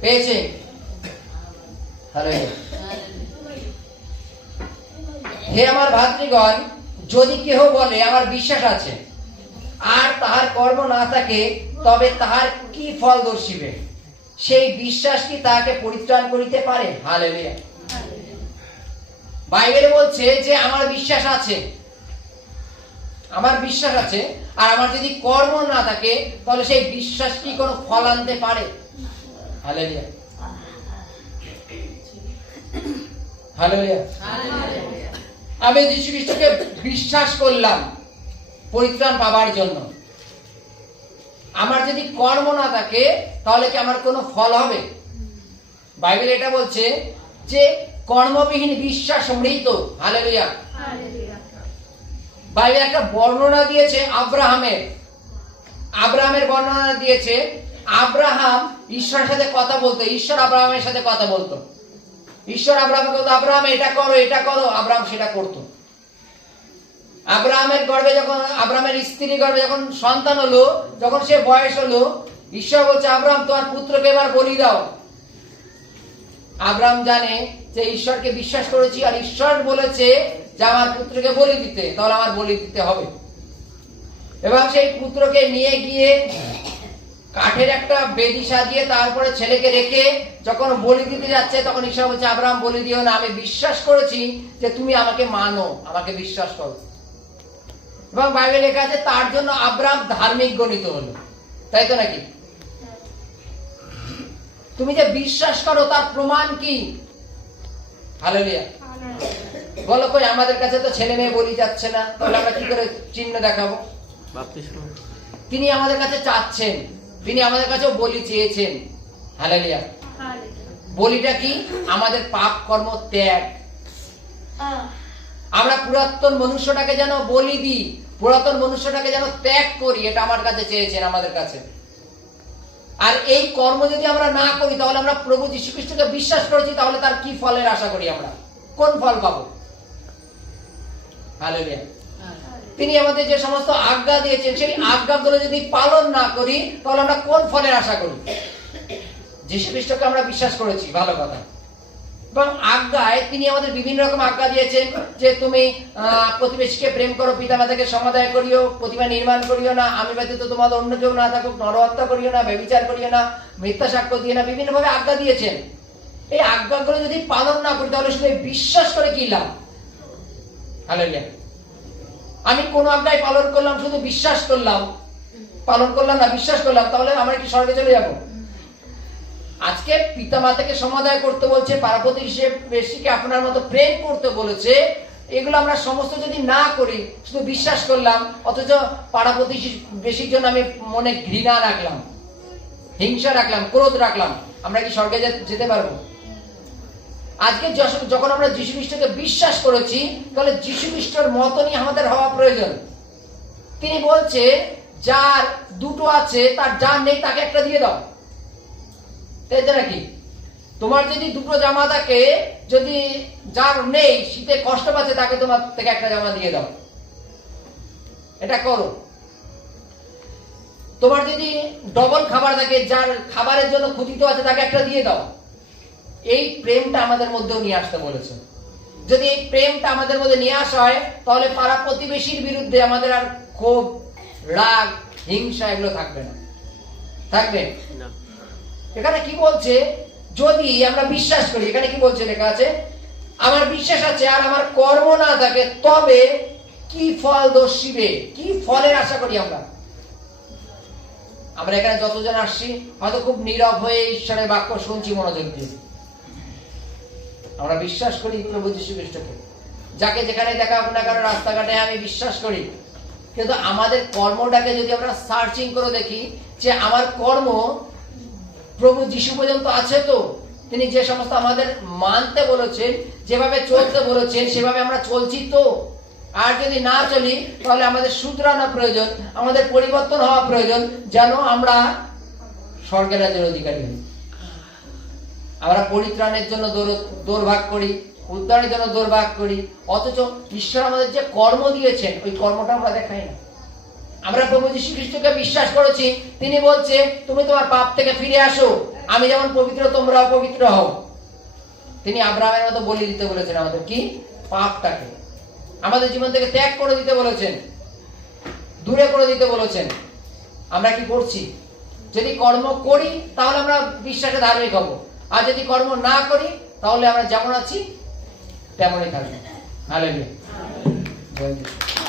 পেয়েছে? হে আমার ভাতৃগণ, যদি কেহ বলে আমার বিশ্বাস আছে আর তাহার কর্ম না থাকে, তবে তাহার কি ফল দর্শিবে? সেই বিশ্বাস কি তাহাকে পরিত্রাণ করিতে পারে? হালেলুয়া। বাইবেলে বলছে যে আমার বিশ্বাস আছে, আমার বিশ্বাস আছে, আর আমার যদি কর্ম না থাকে তাহলে সেই বিশ্বাস কি কোনো ফল আনতে পারে? Hallelujah, hallelujah. আমি যীশু খ্রিস্টকে বিশ্বাস করলাম পরিত্রাণ পাবার জন্য, আমার যদি কর্ম না থাকে তাহলে কি আমার কোনো ফল হবে? বাইবেল এটা বলছে যে কর্মবিহীন বিশ্বাস মৃত। হালেলুয়া। বাইবেল একটা বর্ণনা দিয়েছে আব্রাহামের বর্ণনা দিয়েছে। আব্রাহাম ঈশ্বরের সাথে কথা বলতো, ঈশ্বর আব্রাহামের সাথে কথা বলতো। ঈশ্বর আব্রাহামকে বলতো, আব্রাহাম এটা করো, এটা করো, আব্রাহাম সেটা করতো। আব্রাহামের স্ত্রী গর্ভে যখন সন্তান হলো, যখন সে বয়স হলো, ঈশ্বর বলছে আব্রাহাম তোমার পুত্রকে এবার বলি দাও। আব্রাহাম জানে যে ঈশ্বরকে বিশ্বাস করেছি, আর ঈশ্বর বলেছে যে আমার পুত্রকে বলি দিতে, তাহলে আমার বলি দিতে হবে। এবং সেই পুত্রকে নিয়ে গিয়ে কাঠের একটা বেদি সাজিয়ে তারপরে ছেলেকে রেখে যখন বলি দিতে যাচ্ছে, তখন ঈশ্বর বলছে আব্রাহাম বলি দিও না, আমি বিশ্বাস করেছি যে তুমি আমাকে মানো, আমাকে বিশ্বাস করো। এবং বাইবেলে লেখা আছে তার জন্য আব্রাহাম ধার্মিক গণিত হলো। তাই তো নাকি? তুমি যে বিশ্বাস করো তার প্রমাণ কি? হালেলুয়া। বলো, কই আমাদের কাছে তো ছেলে মেয়ে বলি যাচ্ছে না, তাহলে আমরা কি করে চিহ্ন দেখাবো? তিনি আমাদের কাছে চাচ্ছেন, তিনি আমাদের কাছে বলি চেয়েছেন। হালেলুয়া। বলিটা কি? আমাদের পাপ কর্ম ত্যাগ। আমরা পুরাতন মনুষ্যটাকে যেন বলি দিই, পুরাতন মনুষ্যটাকে যেন ত্যাগ করি, এটা আমার কাছে চেয়েছেন, আমাদের কাছে। আর এই কর্ম যদি আমরা না করি, তাহলে আমরা প্রভু যীশু খ্রিস্টকে বিশ্বাস করেছি, তাহলে তার কি ফলের আশা করি? আমরা কোন ফল পাবো? হালেলুয়া। তিনি আমাদের যে সমস্ত আজ্ঞা দিয়েছেন, সেই আজ্ঞাগুলো যদি পালন না করি, তাহলে আমরা কোন ফলের আশা করি? যীশু খ্রিস্টকে আমরা বিশ্বাস করেছি, ভালো কথা। এবং আজ্ঞায় তিনি আমাদের বিভিন্ন রকম আজ্ঞা দিয়েছেন, যে তুমি প্রতিবেশীকে প্রেম করো, পিতামাতাকে সমাদায় করিও, প্রতিমা নির্মাণ করিও না, আমি ব্যতীত তোমাদের অন্য কেউ না থাকুক, নরহত্যা করিও না, ব্যভিচার করিও না, মিথ্যা সাক্ষ্য দিও না, বিভিন্ন ভাবে আজ্ঞা দিয়েছেন। এই আজ্ঞাগুলো যদি পালন না করি, তাহলে শুধু বিশ্বাস করে কি লাভ? হালেলুয়া। আমি কোন আজ্ঞায় পালন করলাম, শুধু বিশ্বাস করলাম, পালন করলাম না, বিশ্বাস করলাম, তাহলে আমরা কি স্বর্গে চলে যাব? আজকে পিতা মাতাকে সমাদায় করতে বলছে, পাড়া-প্রতিবেশীকে আপনার মতো প্রেম করতে বলেছে। এগুলো আমরা সমস্ত যদি না করি, শুধু বিশ্বাস করলাম, অথচ পাড়া-প্রতিবেশীর জন্য আমি মনে ঘৃণা রাখলাম, হিংসা রাখলাম, ক্রোধ রাখলাম, আমরা কি স্বর্গে যেতে পারবো? আজকে যখন আমরা যীশু খ্রিস্টকে বিশ্বাস করেছি, তাহলে যীশু খ্রিস্টের মতনই আমাদের হওয়া প্রয়োজন। তিনি বলছে যার দুটো আছে, তার যার নেই তাকে একটা দিয়ে দাও। তাই তো নাকি? তোমার যদি দুটো জামা থাকে, যদি যার নেই, শীতে কষ্ট পাচ্ছে, তাকে তোমার থেকে একটা জামা দিয়ে দাও। এটা করো। তোমার যদি ডবল খাবার থাকে, যার খাবারের জন্য ক্ষুধিত আছে, তাকে একটা দিয়ে দাও। এই প্রেমটা আমাদের মধ্যেও নিয়ে আসতে বলেছে। যদি এই প্রেমটা আমাদের মধ্যে নিয়ে আসা হয়, তাহলে পাড়া প্রতিবেশীর বিরুদ্ধে আমাদের আর ক্ষোভ, রাগ, হিংসা এগুলো থাকবে না। থাকবে না। এখানে কি বলছে? যদি আমরা বিশ্বাস করি, এখানে কি বলছে লেখা আছে? আমার বিশ্বাস আছে আর আমার কর্ম না থাকে, তবে কি ফল দর্শিবে? কি ফলের আশা করি আমরা? আমরা এখানে যতজন আসছি, হয়তো খুব নীরব হয়ে ঈশ্বরের বাক্য শুনছি মনোযোগ দিয়ে। আমরা বিশ্বাস করি প্রভু যীশু খ্রিস্টকে, যাকে যেখানে দেখা হোক না কেন, রাস্তাঘাটে আমি বিশ্বাস করি। কিন্তু আমাদের কর্মটাকে যদি আমরা সার্চিং করে দেখি, যে আমার কর্ম প্রভু যীশু পর্যন্ত আছে তো? তিনি যে সমস্ত আমাদের মানতে বলেছেন, যেভাবে চলতে বলেছেন, সেভাবে আমরা চলছি তো? আর যদি না চলি, তাহলে আমাদের শুধরানো প্রয়োজন, আমাদের পরিবর্তন হওয়া প্রয়োজন, যেন আমরা স্বর্গের রাজ্যের অধিকারী হই। আমরা পরিত্রাণের জন্য দৌড়ভাগ করি, উদ্ধারের জন্য দৌড়ভাগ করি, অথচ ঈশ্বর আমাদের যে কর্ম দিয়েছেন, ওই কর্মটা আমরা দেখাই না। আমরা প্রভু যীশু খ্রিস্টকে বিশ্বাস করেছি, তিনি বলছে তুমি তোমার পাপ থেকে ফিরে আসো, আমি যেমন পবিত্র তোমরাও পবিত্র হও। তিনি আব্রাহামের মতো বলি দিতে বলেছেন আমাদের, কি পাপটাকে আমাদের জীবন থেকে ত্যাগ করে দিতে বলেছেন, দূরে করে দিতে বলেছেন। আমরা কি করছি? যদি কর্ম করি তাহলে আমরা বিশ্বাসে ধার্মিক হব, আর যদি কর্ম না করি তাহলে আমরা যেমন আছি তেমনই থাকবো। হালেলুয়া। জয় যিশু।